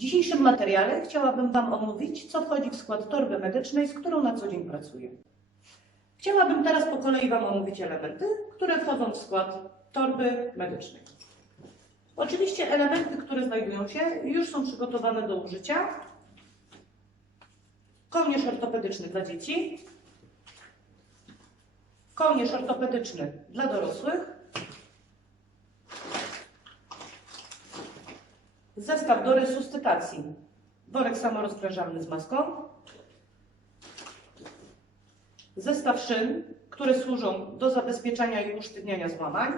dzisiejszym materiale chciałabym Wam omówić, co wchodzi w skład torby medycznej, z którą na co dzień pracuję. Chciałabym teraz po kolei Wam omówić elementy, które wchodzą w skład torby medycznej. Oczywiście elementy, które znajdują się, już są przygotowane do użycia. Kołnierz ortopedyczny dla dzieci, kołnierz ortopedyczny dla dorosłych, zestaw do resuscytacji, worek samorozprężalny z maską, zestaw szyn, które służą do zabezpieczania i usztywniania złamań,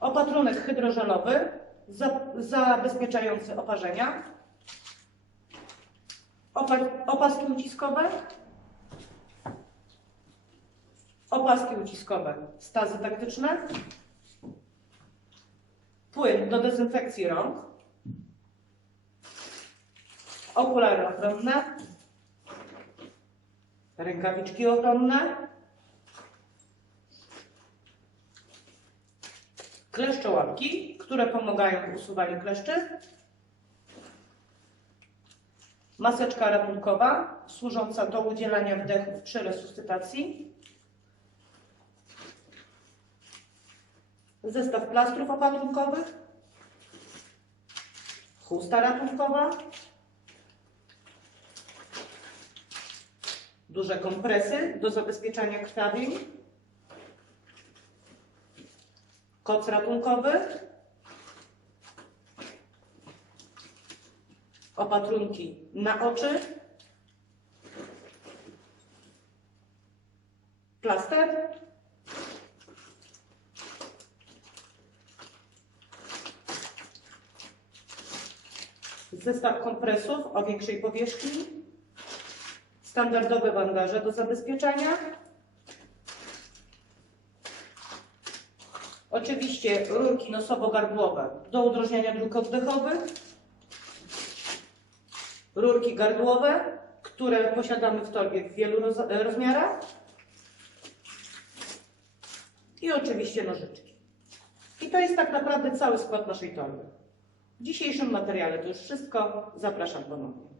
opatrunek hydrożelowy za, zabezpieczający oparzenia, opa, opaski uciskowe, opaski uciskowe. Stazy taktyczne, płyn do dezynfekcji rąk, okulary ochronne, rękawiczki ochronne, kleszczołapki, które pomagają w usuwaniu kleszczy, maseczka ratunkowa służąca do udzielania wdechów przy resuscytacji, zestaw plastrów opatrunkowych, chusta ratunkowa, duże kompresy do zabezpieczania krwawień, koc ratunkowy, opatrunki na oczy, plaster, zestaw kompresów o większej powierzchni, standardowe bandaże do zabezpieczenia, oczywiście rurki nosowo-gardłowe do udrożniania dróg oddechowych, rurki gardłowe, które posiadamy w torbie w wielu roz- rozmiarach i oczywiście nożyczki. I to jest tak naprawdę cały skład naszej torby. W dzisiejszym materiale to już wszystko. Zapraszam ponownie.